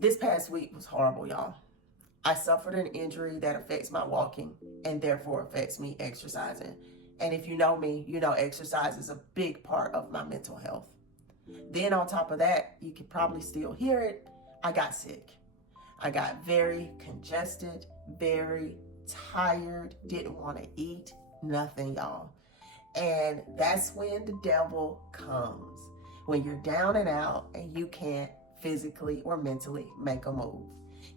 This past week was horrible, y'all. I suffered an injury that affects my walking and therefore affects me exercising. And if you know me, you know exercise is a big part of my mental health. Then on top of that, you can probably still hear it, I got sick. I got very congested, very tired, didn't want to eat, nothing, y'all. And that's when the devil comes. When you're down and out and you can't physically or mentally make a move.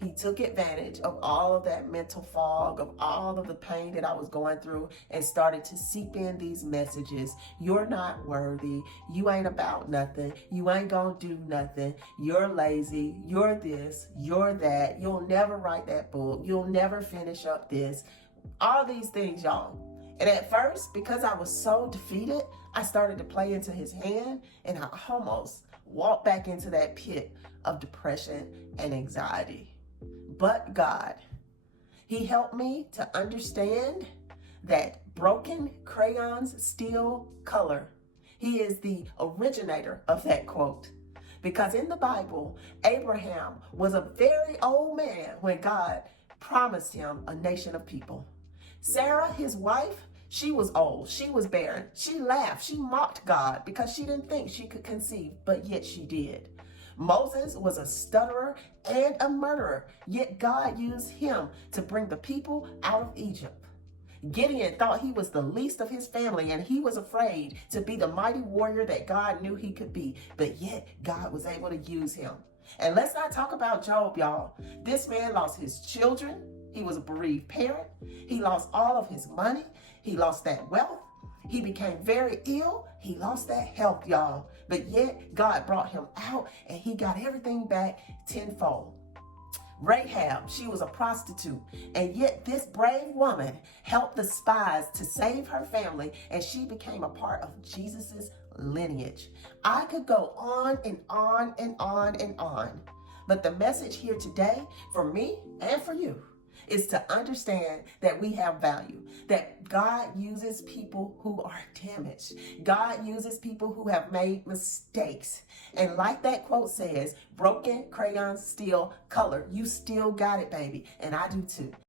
He took advantage of all of that mental fog, of all of the pain that I was going through, and started to seep in these messages. You're not worthy. You ain't about nothing. You ain't gonna do nothing. You're lazy. You're this. You're that. You'll never write that book. You'll never finish up this. All these things, y'all. And at first, because I was so defeated, I started to play into his hand, and I almost walked back into that pit of depression and anxiety. But God, He helped me to understand that broken crayons still color. He is the originator of that quote. Because in the Bible, Abraham was a very old man when God promised him a nation of people. Sarah, his wife, she was old, she was barren. She laughed, she mocked God because she didn't think she could conceive, but yet she did. Moses was a stutterer and a murderer, yet God used him to bring the people out of Egypt. Gideon thought he was the least of his family, and he was afraid to be the mighty warrior that God knew he could be, but yet God was able to use him. And let's not talk about Job, y'all. This man lost his children. He was a bereaved parent. He lost all of his money. He lost that wealth. He became very ill. He lost that health, y'all. But yet God brought him out and he got everything back tenfold. Rahab, she was a prostitute, and yet this brave woman helped the spies to save her family, and she became a part of Jesus's lineage. I could go on and on and on and on, but the message here today for me and for you is to understand that we have value, that God uses people who are damaged. God uses people who have made mistakes. And like that quote says, broken crayons still color. You still got it, baby. And I do too.